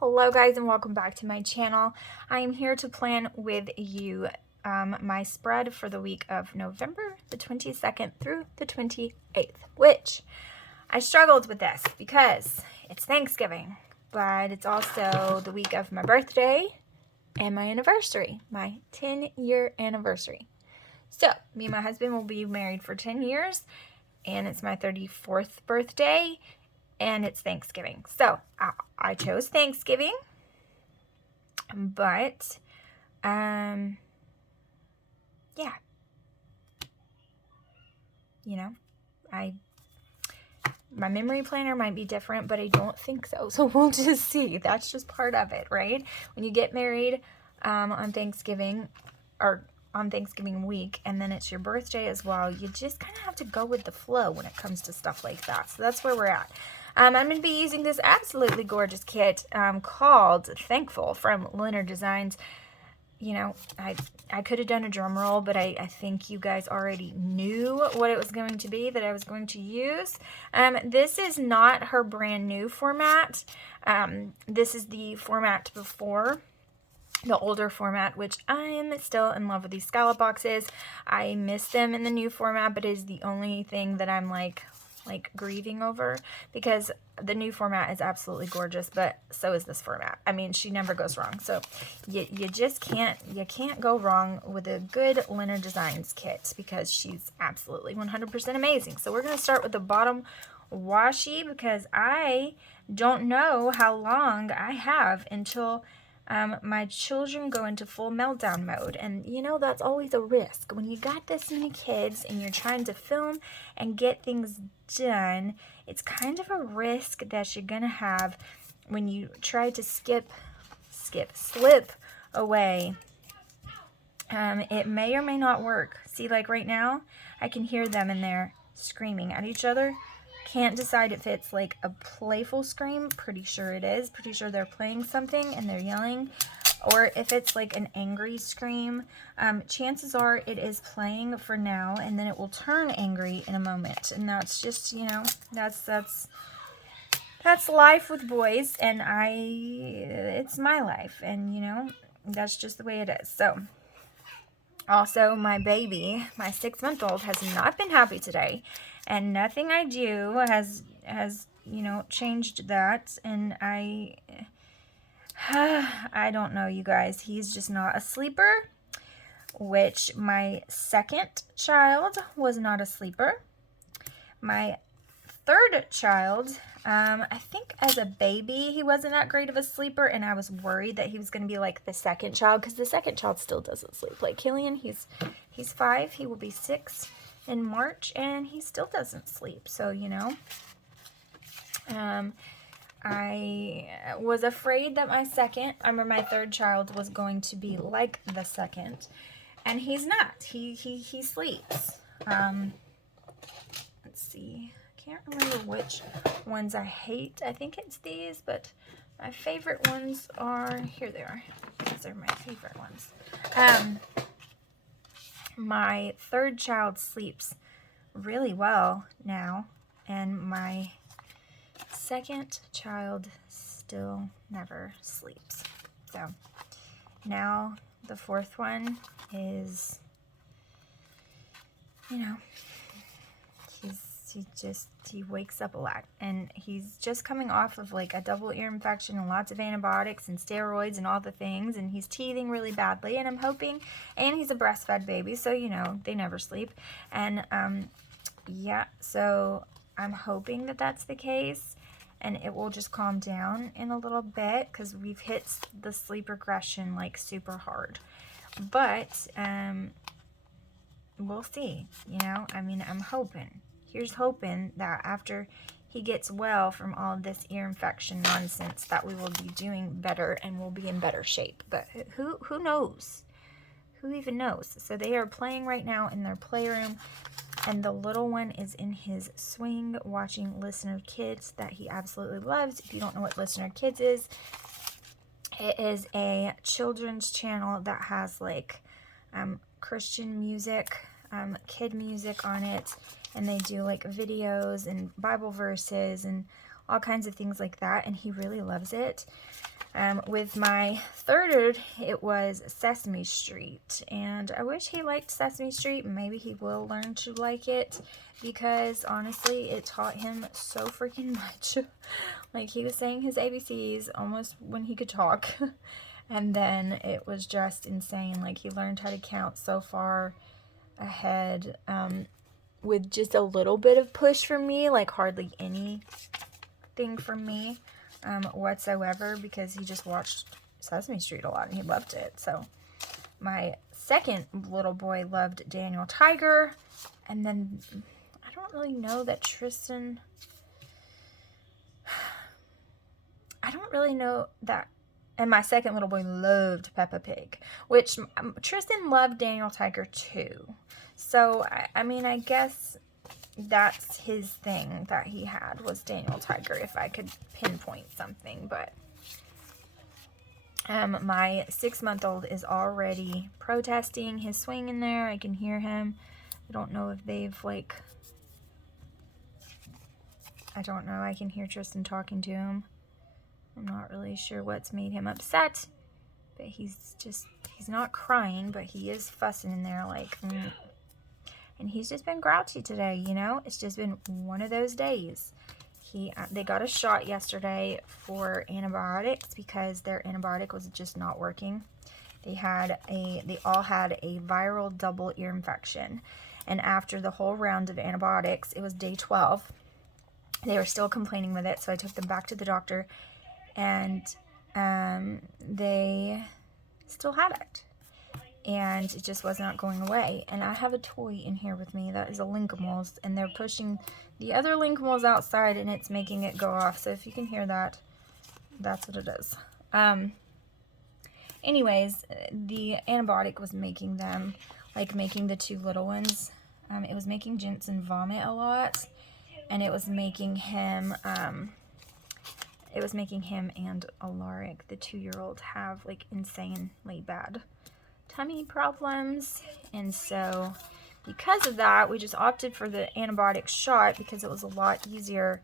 Hello guys, and welcome back to my channel. I am here to plan with you my spread for the week of November the 22nd through the 28th, which I struggled with this because it's Thanksgiving, but it's also the week of my birthday and my anniversary, my 10-year anniversary. So me and my husband will be married for 10 years, and it's my 34th birthday, and it's Thanksgiving. So I chose Thanksgiving, but yeah, you know, my memory planner might be different, but I don't think so. So we'll just see. That's just part of it, right? When you get married on Thanksgiving, or on Thanksgiving week, and then it's your birthday as well, you just kind of have to go with the flow when it comes to stuff like that. So that's where we're at. I'm going to be using this absolutely gorgeous kit called Thankful from Leonard Designs. You know, I could have done a drum roll, but I think you guys already knew what it was going to be that I was going to use. This is not her brand new format. This is the format before, the older format, which I am still in love with these scallop boxes. I miss them in the new format, but it is the only thing that I'm like grieving over, because the new format is absolutely gorgeous, but so is this format. I mean, she never goes wrong. So you just can't go wrong with a good Leonard Designs kit, because she's absolutely 100% amazing. So we're going to start with the bottom washi, because I don't know how long I have until my children go into full meltdown mode. And you know, that's always a risk when you got this many kids and you're trying to film and get things done. It's kind of a risk that you're gonna have when you try to slip away. It may or may not work. See, like right now, I can hear them in there screaming at each other. Can't decide if it's like a playful scream. Pretty sure it is. Pretty sure they're playing something and they're yelling. Or if it's like an angry scream. Chances are it is playing for now, and then it will turn angry in a moment. And that's just, you know, that's life with boys, and it's my life, and you know, that's just the way it is. So also, my baby, my 6-month-old, has not been happy today, and nothing I do has you know, changed that. And I don't know, you guys. He's just not a sleeper, which my second child was not a sleeper. My third child, I think as a baby, he wasn't that great of a sleeper, and I was worried that he was going to be like the second child, because the second child still doesn't sleep. Like Killian, he's 5, he will be 6 in March, and he still doesn't sleep. So, you know, I was afraid that my third child was going to be like the second, and he's not. He sleeps. Let's see. Can't remember which ones I hate. I think it's these, but my favorite ones are, here they are. These are my favorite ones. My third child sleeps really well now, and my second child still never sleeps. So now the fourth one is, you know, he wakes up a lot, and he's just coming off of like a double ear infection and lots of antibiotics and steroids and all the things, and he's teething really badly, and I'm hoping, and he's a breastfed baby, so you know, they never sleep. And yeah, so I'm hoping that that's the case, and it will just calm down in a little bit, because we've hit the sleep regression like super hard. But we'll see, you know. I mean, I'm hoping. Here's hoping that after he gets well from all of this ear infection nonsense, that we will be doing better and we'll be in better shape. But who knows? Who even knows? So they are playing right now in their playroom, and the little one is in his swing watching Listener Kids that he absolutely loves. If you don't know what Listener Kids is, it is a children's channel that has like Christian music, kid music on it, and they do like videos and Bible verses and all kinds of things like that, and he really loves it. With my third, it was Sesame Street, and I wish he liked Sesame Street. Maybe he will learn to like it, because honestly, it taught him so freaking much. Like, he was saying his ABCs almost when he could talk, and then it was just insane. Like, he learned how to count so far ahead, with just a little bit of push from me, like hardly anything from me whatsoever, because he just watched Sesame Street a lot and he loved it. So my second little boy loved Daniel Tiger, and then I don't really know that Tristan, I don't really know that, and my second little boy loved Peppa Pig, which Tristan loved Daniel Tiger too. So, I mean, I guess that's his thing that he had, was Daniel Tiger, if I could pinpoint something. But my 6-month-old is already protesting his swing in there. I can hear him. I don't know if they've, like, I don't know. I can hear Tristan talking to him. I'm not really sure what's made him upset, but he's not crying, but he is fussing in there, like, and he's just been grouchy today, you know? It's just been one of those days. They got a shot yesterday for antibiotics because their antibiotic was just not working. They all had a viral double ear infection. And after the whole round of antibiotics, it was day 12, they were still complaining with it, so I took them back to the doctor, and they still had it. And it just was not going away. And I have a toy in here with me that is a Linkimals, and they're pushing the other Linkimals outside, and it's making it go off. So if you can hear that, that's what it is. Anyways, the antibiotic was making them, like, making the two little ones, it was making Jensen vomit a lot, and it was making him and Alaric, the 2-year-old, have, like, insanely bad tummy problems. And so because of that, we just opted for the antibiotic shot, because it was a lot easier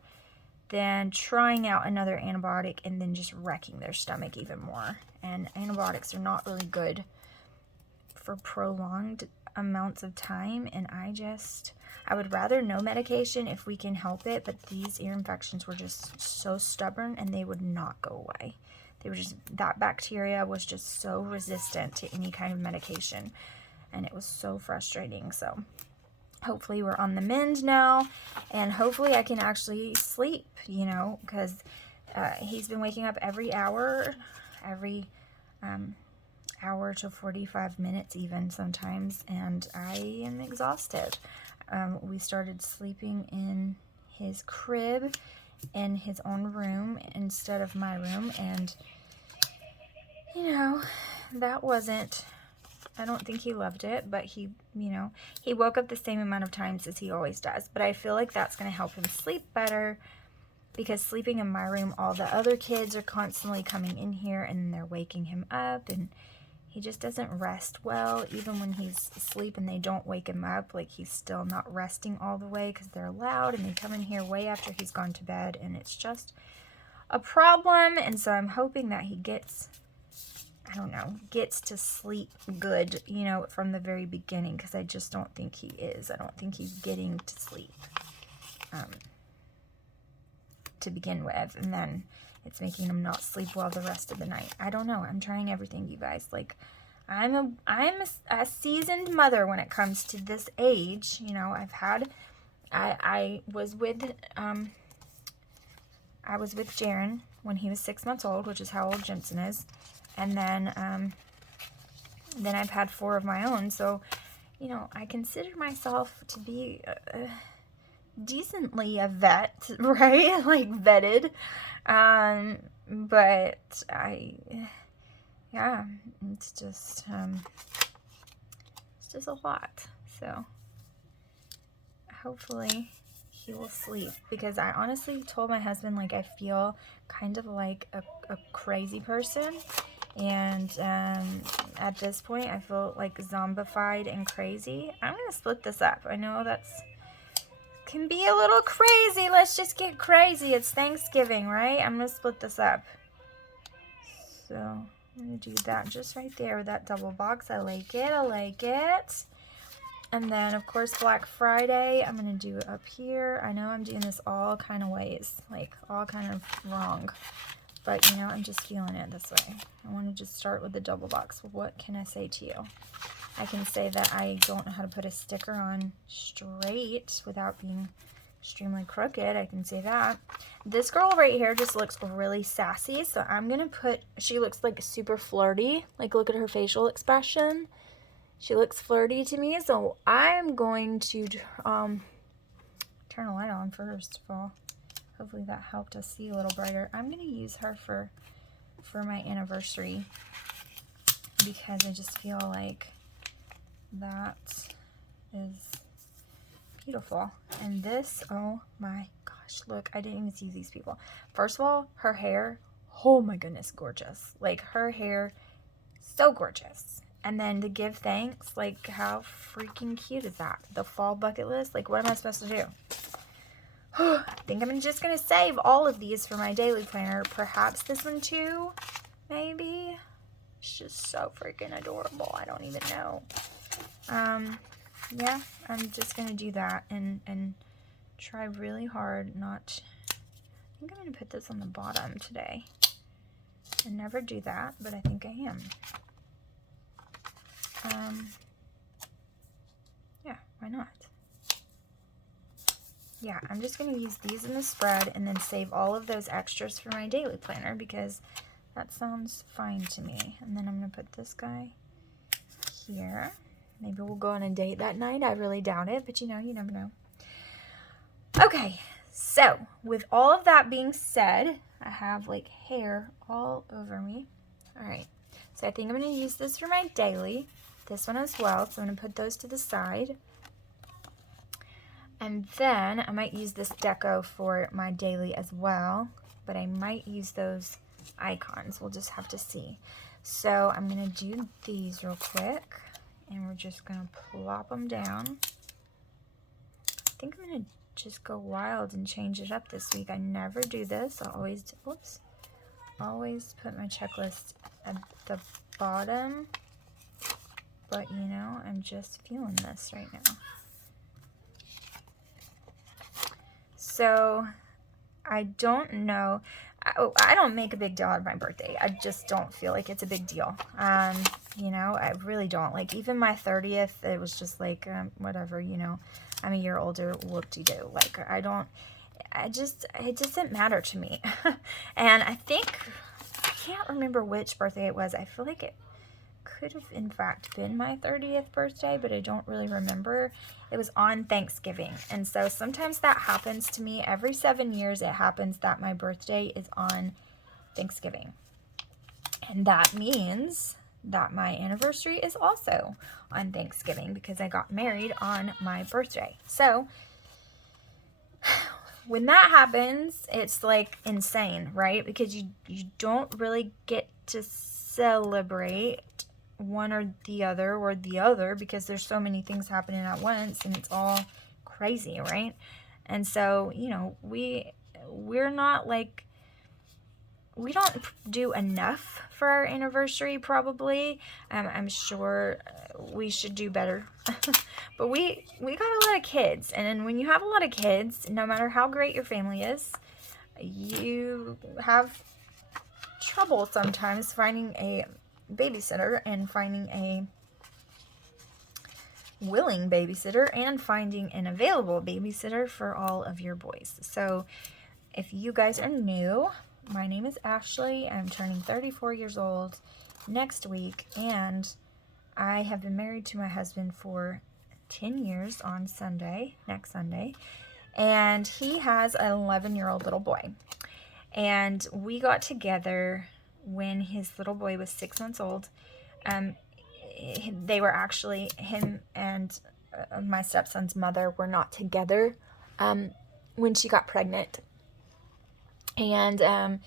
than trying out another antibiotic and then just wrecking their stomach even more. And antibiotics are not really good for prolonged amounts of time, and I would rather no medication if we can help it, but these ear infections were just so stubborn and they would not go away. They were just, that bacteria was just so resistant to any kind of medication, and it was so frustrating. So hopefully we're on the mend now, and hopefully I can actually sleep, you know, because he's been waking up every hour to 45 minutes even sometimes, and I am exhausted. We started sleeping in his crib in his own room instead of my room, and you know, that wasn't, I don't think he loved it, but he, you know, he woke up the same amount of times as he always does. But I feel like that's going to help him sleep better, because sleeping in my room, all the other kids are constantly coming in here and they're waking him up, and he just doesn't rest well. Even when he's asleep and they don't wake him up, like, he's still not resting all the way because they're loud and they come in here way after he's gone to bed, and it's just a problem. And so I'm hoping that he gets to sleep good, you know, from the very beginning, because I just don't think he is. I don't think he's getting to sleep to begin with, and then it's making him not sleep well the rest of the night. I don't know. I'm trying everything, you guys. Like, I'm a seasoned mother when it comes to this age. You know, I was with Jaren when he was 6 months old, which is how old Jensen is. And then I've had 4 of my own. So, you know, I consider myself to be decently a vet, right? Like, vetted. But it's just a lot. So hopefully he will sleep, because I honestly told my husband, like, I feel kind of like a crazy person. And at this point, I feel like zombified and crazy. I'm going to split this up. I know can be a little crazy. Let's just get crazy. It's Thanksgiving, right? I'm going to split this up. So I'm going to do that just right there with that double box. I like it. I like it. And then, of course, Black Friday, I'm going to do it up here. I know I'm doing this all kind of ways, like all kind of wrong. But, you know, I'm just feeling it this way. I want to just start with the double box. What can I say to you? I can say that I don't know how to put a sticker on straight without being extremely crooked. I can say that. This girl right here just looks really sassy. So I'm going to put, she looks like super flirty. Like, look at her facial expression. She looks flirty to me. So I'm going to turn a light on first of all. Hopefully that helped us see a little brighter. I'm going to use her for my anniversary because I just feel like that is beautiful. And this, oh my gosh, look, I didn't even see these people. First of all, her hair, oh my goodness, gorgeous. Like, her hair, so gorgeous. And then to give thanks, like, how freaking cute is that? The fall bucket list, like, what am I supposed to do? I think I'm just going to save all of these for my daily planner. Perhaps this one too, maybe. It's just so freaking adorable. I don't even know. Yeah, I'm just going to do that and try really hard not... I think I'm going to put this on the bottom today. I never do that, but I think I am. Yeah, why not? Yeah, I'm just going to use these in the spread and then save all of those extras for my daily planner because that sounds fine to me. And then I'm going to put this guy here. Maybe we'll go on a date that night. I really doubt it, but you know, you never know. Okay, so with all of that being said, I have like hair all over me. All right, so I think I'm going to use this for my daily. This one as well, so I'm going to put those to the side. And then I might use this deco for my daily as well, but I might use those icons. We'll just have to see. So I'm going to do these real quick, and we're just going to plop them down. I think I'm going to just go wild and change it up this week. I never do this. I always, whoops, always put my checklist at the bottom, but you know, I'm just feeling this right now. So I don't know. I don't make a big deal out of my birthday. I just don't feel like it's a big deal. You know, I really don't. Like, even my 30th, it was just like, whatever, you know, I'm a year older, whoop-de-doo. Like, it doesn't matter to me. And I think, I can't remember which birthday it was. I feel like it could have, in fact, been my 30th birthday, but I don't really remember. It was on Thanksgiving. And so sometimes that happens to me. Every 7 years, it happens that my birthday is on Thanksgiving. And that means that my anniversary is also on Thanksgiving because I got married on my birthday. So when that happens, it's like insane, right? Because you don't really get to celebrate one or the other because there's so many things happening at once and it's all crazy, right? And so, you know, we're not like, we don't do enough for our anniversary probably. I'm sure we should do better. But we got a lot of kids, and then when you have a lot of kids, no matter how great your family is, you have trouble sometimes finding a babysitter and finding a willing babysitter and finding an available babysitter for all of your boys. So if you guys are new, my name is Ashley. I'm turning 34 years old next week, and I have been married to my husband for 10 years on Sunday, next Sunday, and he has an 11-year-old little boy. And we got together when his little boy was 6 months old. They were actually, him and my stepson's mother were not together when she got pregnant. And,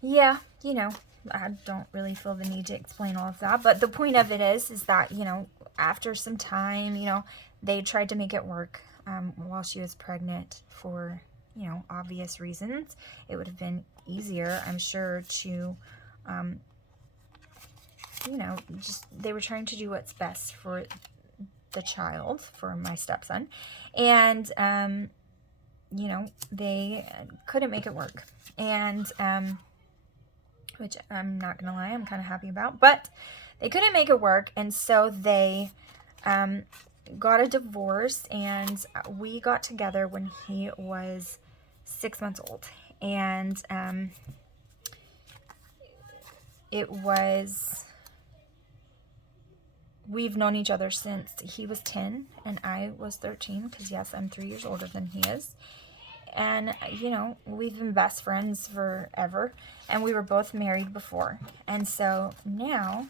yeah, you know, I don't really feel the need to explain all of that. But the point of it is that, you know, after some time, you know, they tried to make it work while she was pregnant for, you know, obvious reasons. It would have been easier, I'm sure, to you know, just they were trying to do what's best for the child, for my stepson. And, you know, they couldn't make it work. And, which I'm not going to lie, I'm kind of happy about. But they couldn't make it work. And so they got a divorce. And we got together when he was 6 months old. And it was... We've known each other since he was 10 and I was 13, because yes, I'm 3 years older than he is. And, you know, we've been best friends forever, and we were both married before. And so now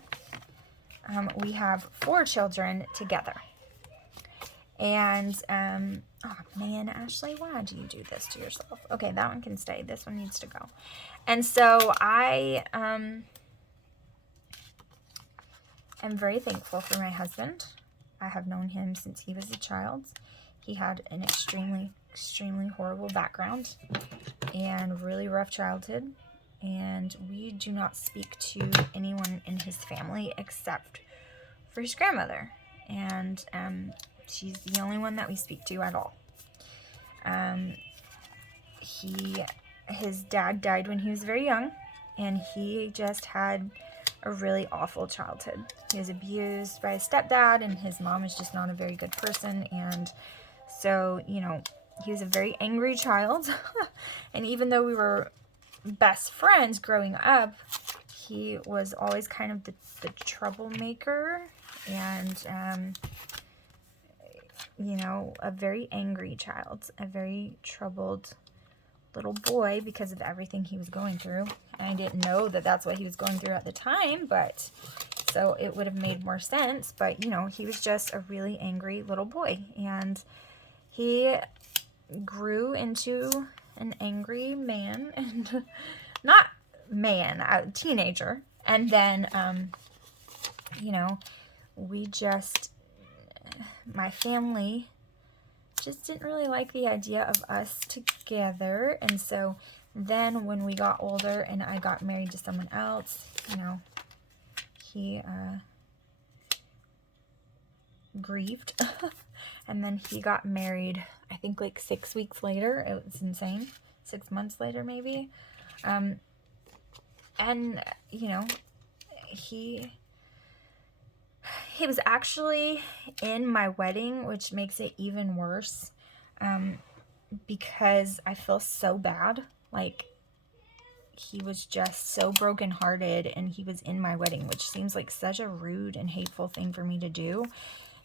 we have 4 children together. And, oh man, Ashley, why do you do this to yourself? Okay, that one can stay. This one needs to go. And so I'm very thankful for my husband. I have known him since he was a child. He had an extremely horrible background and really rough childhood. And we do not speak to anyone in his family except for his grandmother. And she's the only one that we speak to at all. His dad died when he was very young, and he just had a really awful childhood. He was abused by his stepdad, and his mom is just not a very good person. And so, you know, he was a very angry child. And even though we were best friends growing up, he was always kind of the troublemaker, and you know, a very angry child, a very troubled little boy because of everything he was going through. And I didn't know that that's what he was going through at the time, but so it would have made more sense. But, you know, he was just a really angry little boy, and he grew into an angry man, and not man, a teenager. And then, you know, my family just didn't really like the idea of us together. And so then when we got older and I got married to someone else, you know, he grieved. And then he got married, I think like 6 weeks later. It was insane. 6 months later, maybe. And, you know, he was actually in my wedding, which makes it even worse, because I feel so bad. Like, he was just so brokenhearted, and he was in my wedding, which seems like such a rude and hateful thing for me to do.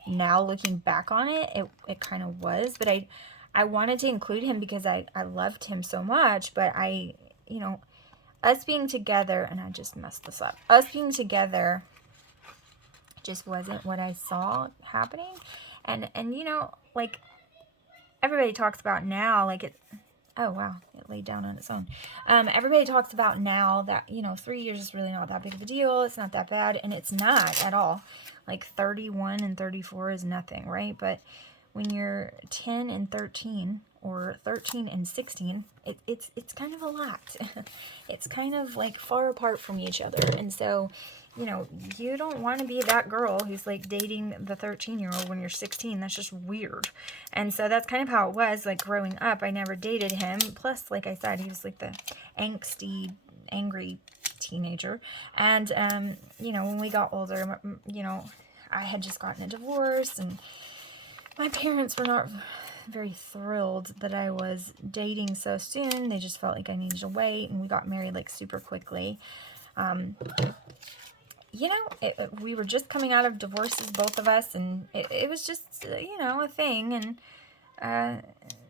Now, looking back on it, it kind of was, but I wanted to include him because I loved him so much. But you know, us being together, and I just messed this up, us being together just wasn't what I saw happening. And you know, like, everybody talks about now, like, oh wow, it laid down on its own. Everybody talks about now that, you know, 3 years is really not that big of a deal. It's not that bad, and it's not at all. Like, 31 and 34 is nothing, right? But when you're 10 and 13, or 13 and 16, it's kind of a lot. It's kind of like far apart from each other. And so, you know, you don't want to be that girl who's like dating the 13-year-old when you're 16. That's just weird. And so that's kind of how it was, like, growing up. I never dated him. Plus, like I said, he was like the angsty, angry teenager. And, you know, when we got older, you know, I had just gotten a divorce, and my parents were not very thrilled that I was dating so soon. They just felt like I needed to wait, and we got married like super quickly. You know, we were just coming out of divorces, both of us, and it was just, you know, a thing. And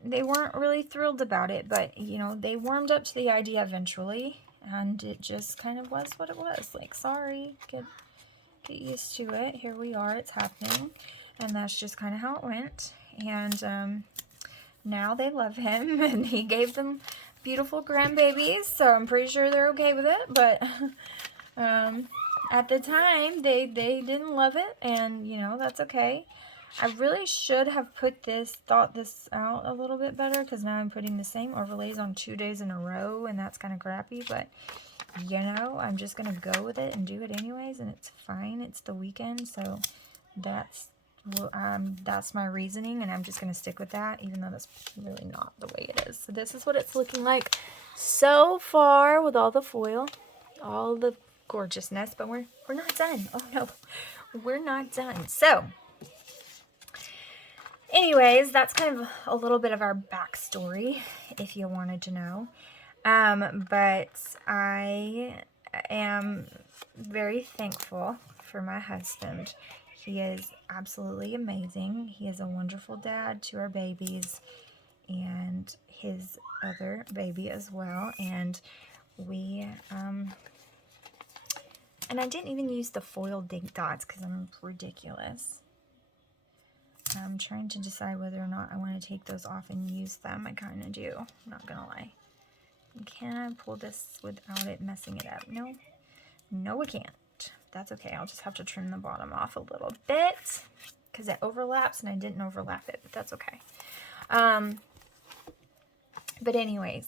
they weren't really thrilled about it, but, you know, they warmed up to the idea eventually, and it just kind of was what it was. Like, sorry, get used to it. Here we are, it's happening. And that's just kind of how it went. And now they love him, and he gave them beautiful grandbabies, so I'm pretty sure they're okay with it. But at the time, they didn't love it, and, you know, that's okay. I really should have thought this out a little bit better, because now I'm putting the same overlays on 2 days in a row, and that's kind of crappy, but you know, I'm just going to go with it and do it anyways, and it's fine. It's the weekend, so that's my reasoning, and I'm just going to stick with that, even though that's really not the way it is. So this is what it's looking like so far with all the foil, all the gorgeousness, but we're not done. Oh no, we're not done. So anyways, that's kind of a little bit of our backstory, if you wanted to know. But I am very thankful for my husband. He is absolutely amazing. He is a wonderful dad to our babies and his other baby as well. And we, and I didn't even use the foil dink dots because I'm ridiculous. I'm trying to decide whether or not I want to take those off and use them. I kind of do, I'm not gonna lie. Can I pull this without it messing it up? No. No, I can't. That's okay. I'll just have to trim the bottom off a little bit because it overlaps and I didn't overlap it, but that's okay. But anyways,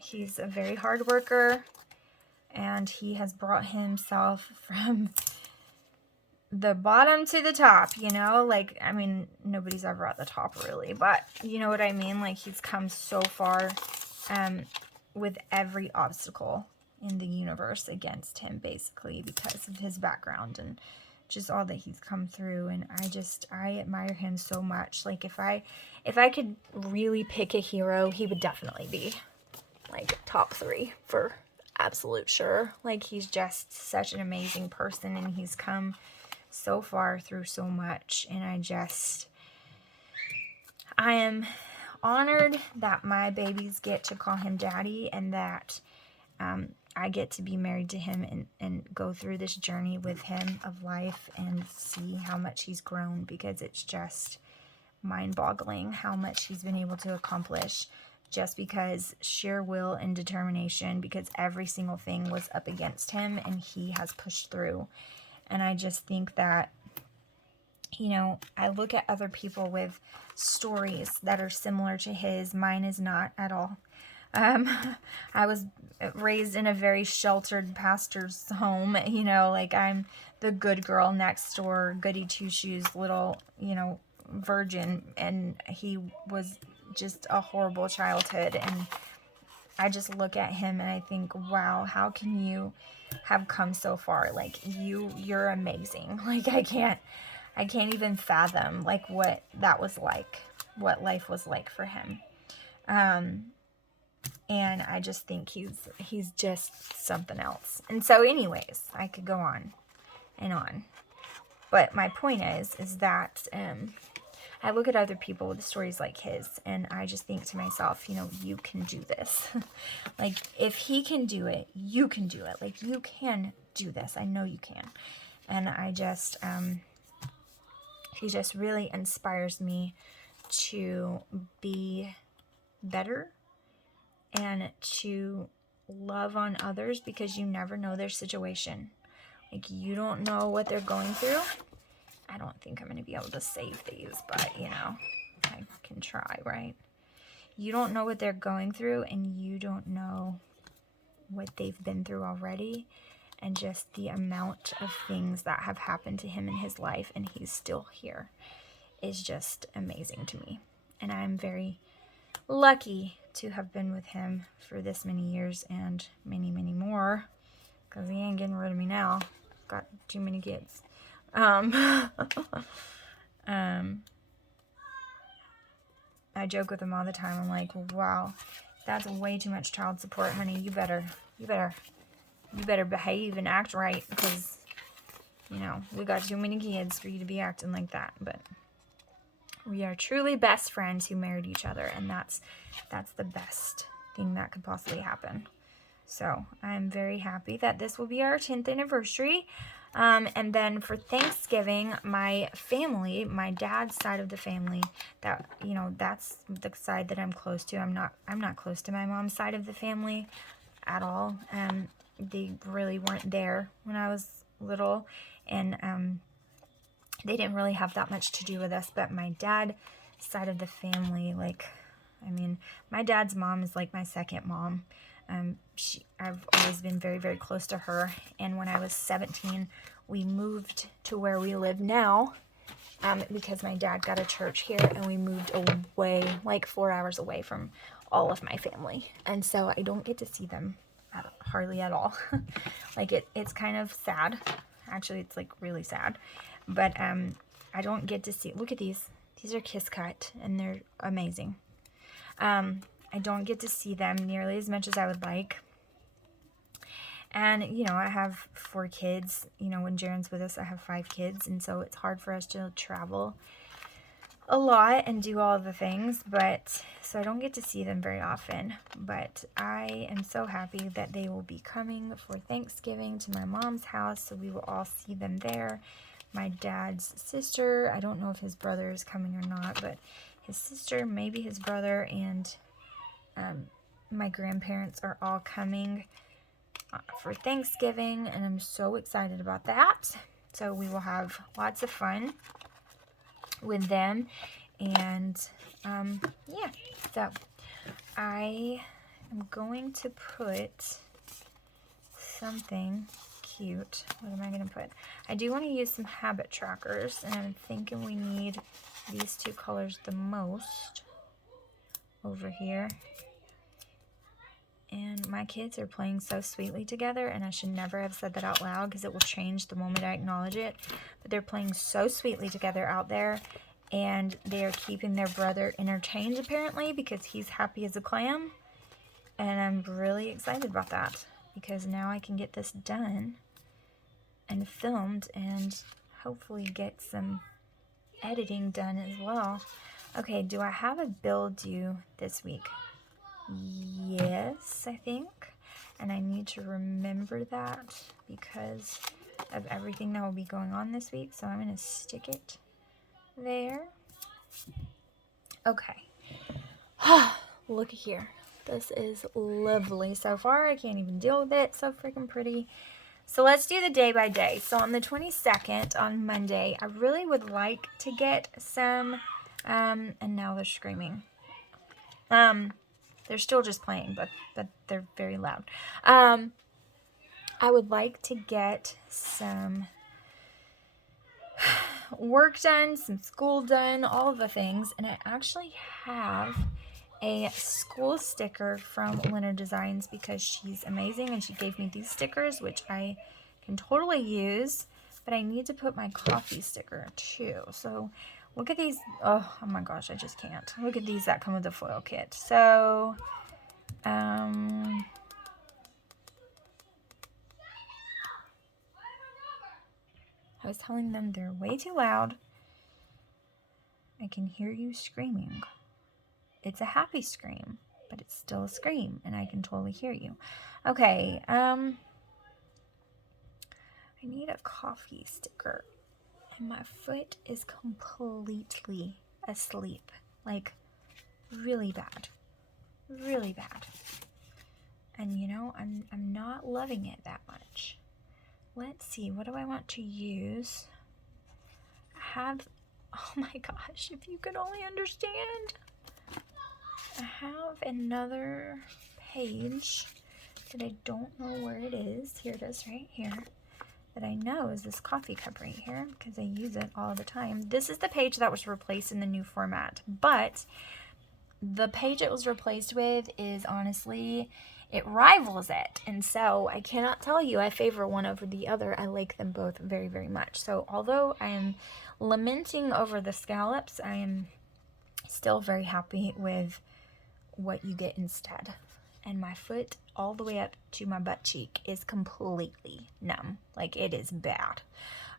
he's a very hard worker, and he has brought himself from the bottom to the top, you know, like, I mean, nobody's ever at the top really, but you know what I mean? Like, he's come so far, with every obstacle in the universe against him, basically, because of his background and just all that he's come through. And I admire him so much. Like, if I could really pick a hero, he would definitely be like top 3 for absolute sure. Like, he's just such an amazing person, and he's come so far through so much, and I am honored that my babies get to call him daddy, and that I get to be married to him and go through this journey with him of life and see how much he's grown, because it's just mind-boggling how much he's been able to accomplish just because sheer will and determination, because every single thing was up against him and he has pushed through. And I just think that, you know, I look at other people with stories that are similar to his. Mine is not at all. I was raised in a very sheltered pastor's home, you know, like, I'm the good girl next door, goody two-shoes, little, you know, virgin, and he was just a horrible childhood. And I just look at him and I think, wow, how can you have come so far? Like, you're amazing. Like, I can't even fathom like what that was like, what life was like for him. And I just think he's just something else. And so anyways, I could go on and on. But my point is that I look at other people with stories like his, and I just think to myself, you know, you can do this. Like, if he can do it, you can do it. Like, you can do this. I know you can. And I just, he just really inspires me to be better and to love on others, because you never know their situation. Like, you don't know what they're going through. I don't think I'm going to be able to save these, but, you know, I can try, right? You don't know what they're going through, and you don't know what they've been through already, and just the amount of things that have happened to him in his life, and he's still here, is just amazing to me. And I'm very lucky to have been with him for this many years and many, many more, because he ain't getting rid of me now. Got too many kids. I joke with him all the time. I'm like, wow, that's way too much child support, honey. You better behave and act right, because, you know, we got too many kids for you to be acting like that. But we are truly best friends who married each other, and that's the best thing that could possibly happen. So I'm very happy that this will be our 10th anniversary. And then for Thanksgiving, my family, my dad's side of the family, that, you know, that's the side that I'm close to. I'm not close to my mom's side of the family at all. They really weren't there when I was little. And they didn't really have that much to do with us, but my dad's side of the family, like, I mean, my dad's mom is like my second mom. I've always been very, very close to her. And when I was 17, we moved to where we live now because my dad got a church here, and we moved away, like 4 hours away from all of my family. And so I don't get to see them hardly at all. Like it's kind of sad. Actually, it's like really sad. But I don't get to see, look at these. These are Kiss Cut, and they're amazing. I don't get to see them nearly as much as I would like. And, you know, I have 4 kids. You know, when Jaren's with us, I have 5 kids. And so it's hard for us to travel a lot and do all the things. But, so I don't get to see them very often. But I am so happy that they will be coming for Thanksgiving to my mom's house. So we will all see them there. My dad's sister, I don't know if his brother is coming or not, but his sister, maybe his brother, and my grandparents are all coming for Thanksgiving, and I'm so excited about that. So we will have lots of fun with them, and yeah, so I am going to put something cute. What am I going to put? I do want to use some habit trackers, and I'm thinking we need these 2 colors the most over here. And my kids are playing so sweetly together, and I should never have said that out loud because it will change the moment I acknowledge it. But they're playing so sweetly together out there, and they are keeping their brother entertained apparently because he's happy as a clam. And I'm really excited about that because now I can get this done and filmed and hopefully get some editing done as well. Okay, do I have a bill due this week? Yes, I think. And I need to remember that because of everything that will be going on this week. So I'm going to stick it there. Okay. Look here. This is lovely so far. I can't even deal with it. So freaking pretty. So let's do the day by day. So on the 22nd, on Monday, I really would like to get some, and now they're screaming. They're still just playing, but they're very loud. I would like to get some work done, some school done, all of the things. And I actually have a school sticker from Leonard Designs because she's amazing and she gave me these stickers, which I can totally use. But I need to put my coffee sticker too. So look at these. Oh my gosh, I just can't. Look at these that come with the foil kit. So, I was telling them they're way too loud. I can hear you screaming. It's a happy scream, but it's still a scream, and I can totally hear you. Okay, I need a coffee sticker. And my foot is completely asleep. Like, really bad. Really bad. And, you know, I'm not loving it that much. Let's see, what do I want to use? I have, oh my gosh, if you could only understand. I have another page that I don't know where it is. Here it is right here. That I know is this coffee cup right here because I use it all the time. This is the page that was replaced in the new format, but the page it was replaced with is honestly, it rivals it. And so I cannot tell you I favor one over the other. I like them both very, very much. So although I am lamenting over the scallops, I am still very happy with what you get instead. And my foot all the way up to my butt cheek is completely numb. Like, it is bad.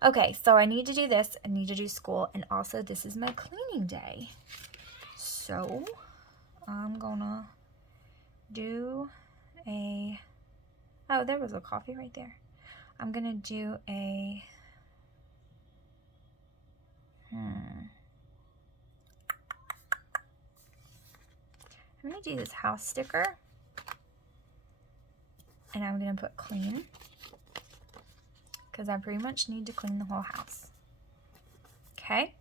Okay, so I need to do this. I need to do school. And also, this is my cleaning day. So, I'm gonna do a... Oh, there was a coffee right there. I'm gonna do a... I'm going to do this house sticker, and I'm going to put clean, because I pretty much need to clean the whole house. Okay.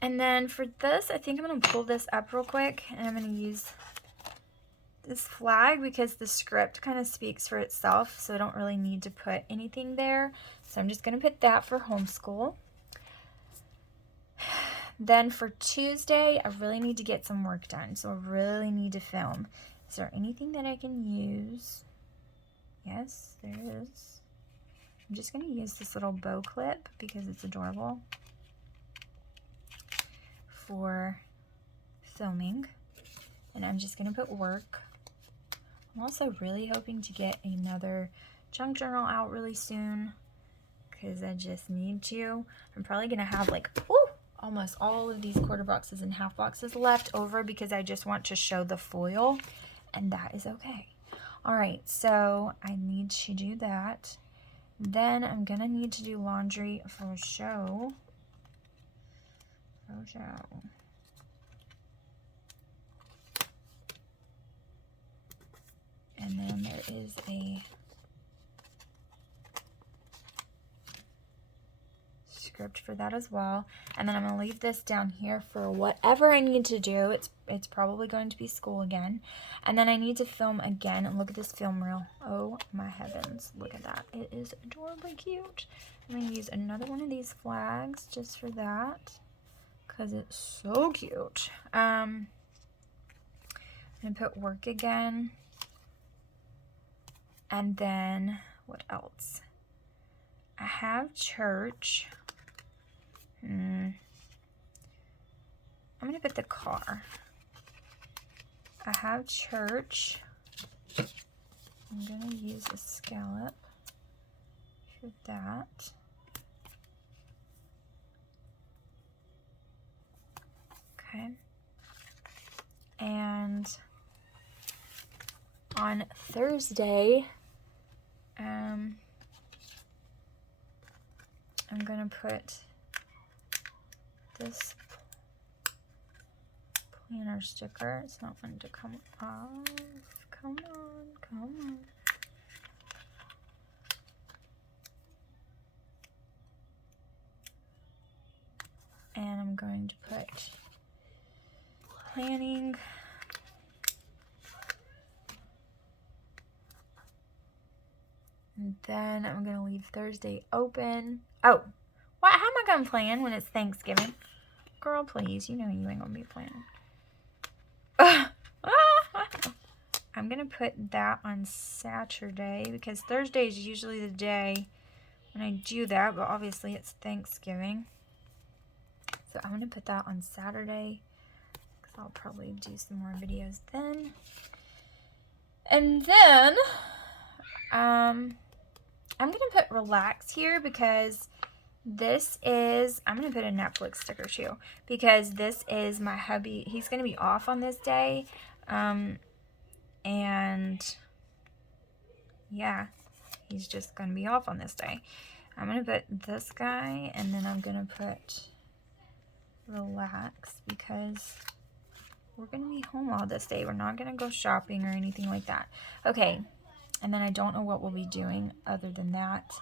And then for this, I think I'm going to pull this up real quick, and I'm going to use this flag because the script kind of speaks for itself, so I don't really need to put anything there. So I'm just going to put that for homeschool. Then for Tuesday, I really need to get some work done, so I really need to film. Is there anything that I can use? Yes, there is. I'm just going to use this little bow clip because it's adorable for filming. And I'm just going to put work. I'm also really hoping to get another junk journal out really soon because I just need to. I'm probably going to have like almost all of these quarter boxes and half boxes left over because I just want to show the foil, and that is okay. All right, so I need to do that. Then I'm going to need to do laundry for show. For show. And then there is a script for that as well. And then I'm going to leave this down here for whatever I need to do. It's probably going to be school again. And then I need to film again. And look at this film reel. Oh my heavens. Look at that. It is adorably cute. I'm going to use another one of these flags just for that because it's so cute. I'm going to put work again. And then, what else? I have church. I'm going to put the car. I have church. I'm going to use a scallop for that. Okay. And on Thursday, I'm going to put this planner sticker. It's not wanting to come off. Come on, come on. And I'm going to put planning. And then I'm going to leave Thursday open. Oh, what? How am I going to plan when it's Thanksgiving? Girl, please. You know you ain't going to be planning. I'm going to put that on Saturday because Thursday is usually the day when I do that, but obviously it's Thanksgiving. So I'm going to put that on Saturday because I'll probably do some more videos then. And then I'm going to put relax here because this is, I'm going to put a Netflix sticker too because this is my hubby. He's going to be off on this day. And yeah, he's just going to be off on this day. I'm going to put this guy and then I'm going to put relax because we're going to be home all this day. We're not going to go shopping or anything like that. Okay. And then I don't know what we'll be doing other than that.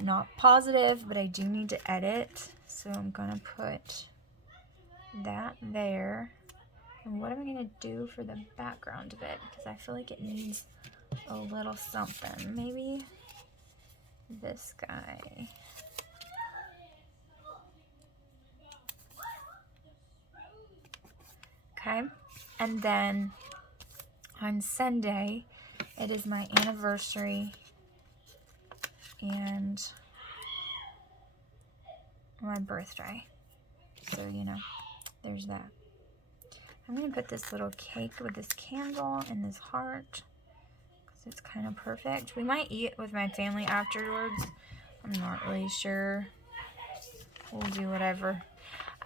Not positive, but I do need to edit. So I'm going to put that there. And what am I going to do for the background of it? Because I feel like it needs a little something. Maybe this guy. Okay. And then on Sunday, it is my anniversary and my birthday. So, you know, there's that. I'm going to put this little cake with this candle and this heart because it's kind of perfect. We might eat with my family afterwards. I'm not really sure. We'll do whatever.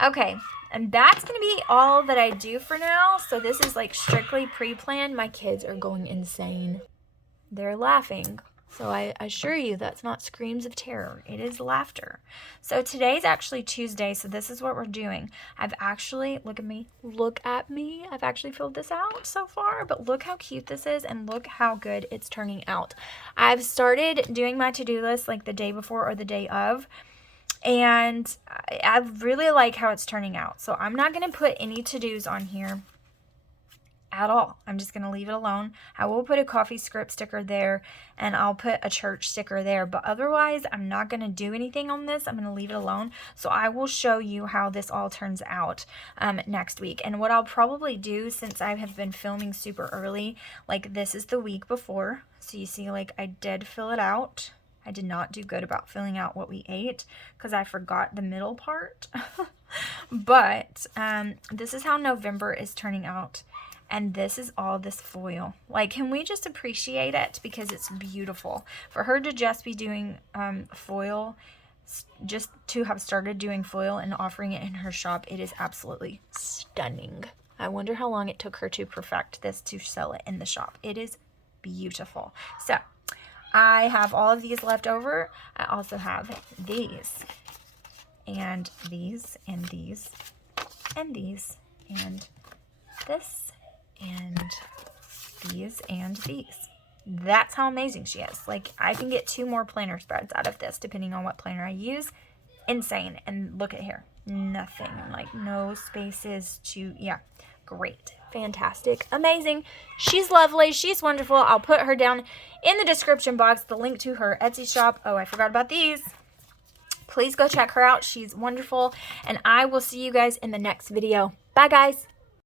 Okay, and that's going to be all that I do for now. So this is like strictly pre-planned. My kids are going insane. They're laughing. So I assure you that's not screams of terror. It is laughter. So today's actually Tuesday, so this is what we're doing. I've actually, look at me. I've actually filled this out so far, but look how cute this is and look how good it's turning out. I've started doing my to-do list like the day before or the day of, And I really like how it's turning out. So I'm not going to put any to-dos on here at all. I'm just going to leave it alone. I will put a coffee script sticker there, and I'll put a church sticker there, but otherwise I'm not going to do anything on this. I'm going to leave it alone. So I will show you how this all turns out next week. And what I'll probably do, since I have been filming super early, like this is the week before, so you see like I did fill it out. I did not do good about filling out what we ate because I forgot the middle part. But this is how November is turning out. And this is all this foil. Like, can we just appreciate it? Because it's beautiful. For her to just be doing foil, just to have started doing foil and offering it in her shop, it is absolutely stunning. I wonder how long it took her to perfect this to sell it in the shop. It is beautiful. So, I have all of these left over. I also have these, and these, and these, and these, and this, and these, and these. That's how amazing she is. Like, I can get 2 more planner spreads out of this, depending on what planner I use. Insane. And look at here. Nothing. Like, no spaces to, yeah. Great. Fantastic. Amazing. She's lovely. She's wonderful. I'll put her down in the description box, the link to her Etsy shop. Oh, I forgot about these. Please go check her out. She's wonderful. And I will see you guys in the next video. Bye, guys.